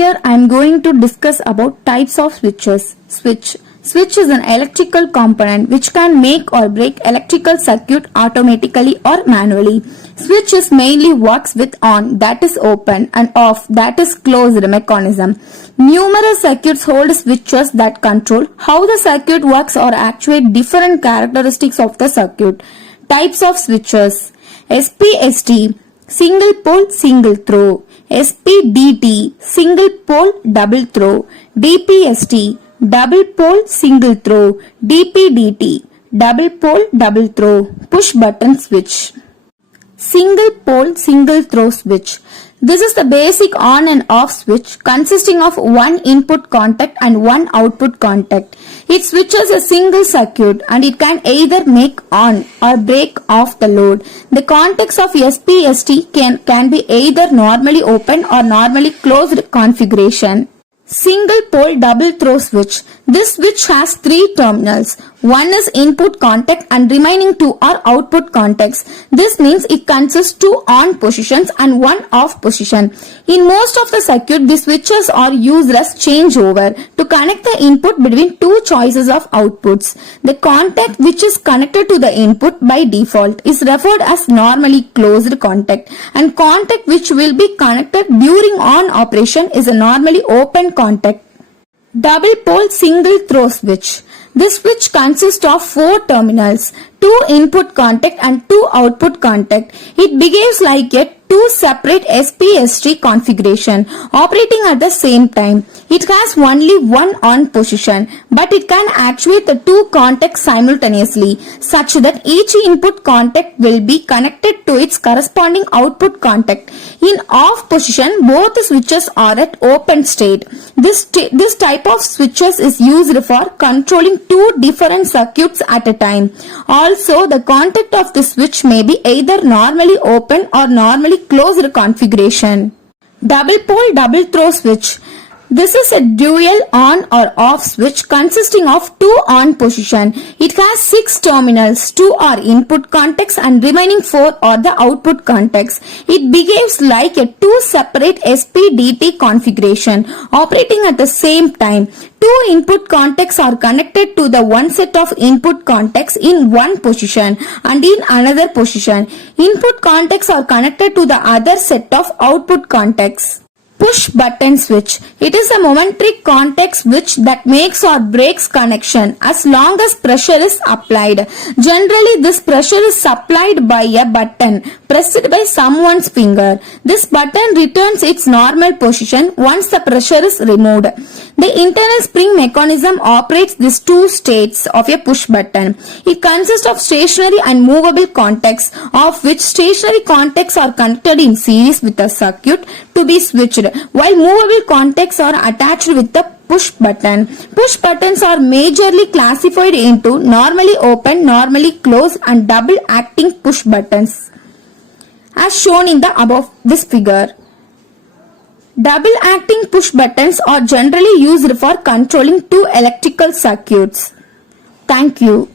here I am going to discuss about types of switches. Switch is an electrical component which can make or break electrical circuit automatically or manually. Switch is mainly works with on, that is open, and off, that is closed mechanism. Numerous circuits hold switches that control how the circuit works or actuate different characteristics of the circuit. Types of switches: SPST, single pole single throw; SPDT, single pole double throw; DPST, double pole single throw; DPDT, double pole double throw. Push button switch. Single pole single throw switch. This is the basic on and off switch consisting of one input contact and one output contact. It switches a single circuit and it can either make on or break off the load. The contacts of SPST can be either normally open or normally closed configuration. Single pole double throw switch. This switch has three terminals. One is input contact and remaining two are output contacts. This means it consists two on positions and one off position. In most of the circuit, the switches are used as changeover to connect the input between two choices of outputs. The contact which is connected to the input by default is referred as normally closed contact, and contact which will be connected during on operation is a normally open contact. Double pole single throw switch. This switch consists of four terminals, two input contact and two output contact. It behaves like a two separate SPST configuration operating at the same time. It has only one on position, but it can actuate the two contacts simultaneously such that each input contact will be connected to its corresponding output contact. In off position, both switches are at open state. This type of switches is used for controlling two different circuits at a time. Also, the contact of the switch may be either normally open or normally closed configuration. Double pole double throw switch. This is a dual on or off switch consisting of two on position. It has 6 terminals, 2 are input contacts and remaining 4 are the output contacts. It behaves like a two separate SPDT configuration operating at the same time. Two input contacts are connected to the one set of input contacts in one position and in another position. Input contacts are connected to the other set of output contacts. Push button switch. It is a momentary contact switch that makes or breaks connection as long as pressure is applied. Generally, this pressure is supplied by a button pressed by someone's finger. This button returns its normal position once the pressure is removed. The internal spring mechanism operates these two states of a push button. It consists of stationary and movable contacts, of which stationary contacts are connected in series with a circuit to be switched, while movable contacts are attached with the push button. Push buttons are majorly classified into normally open, normally closed and double acting push buttons as shown in the above this figure. Double acting push buttons are generally used for controlling two electrical circuits. Thank you.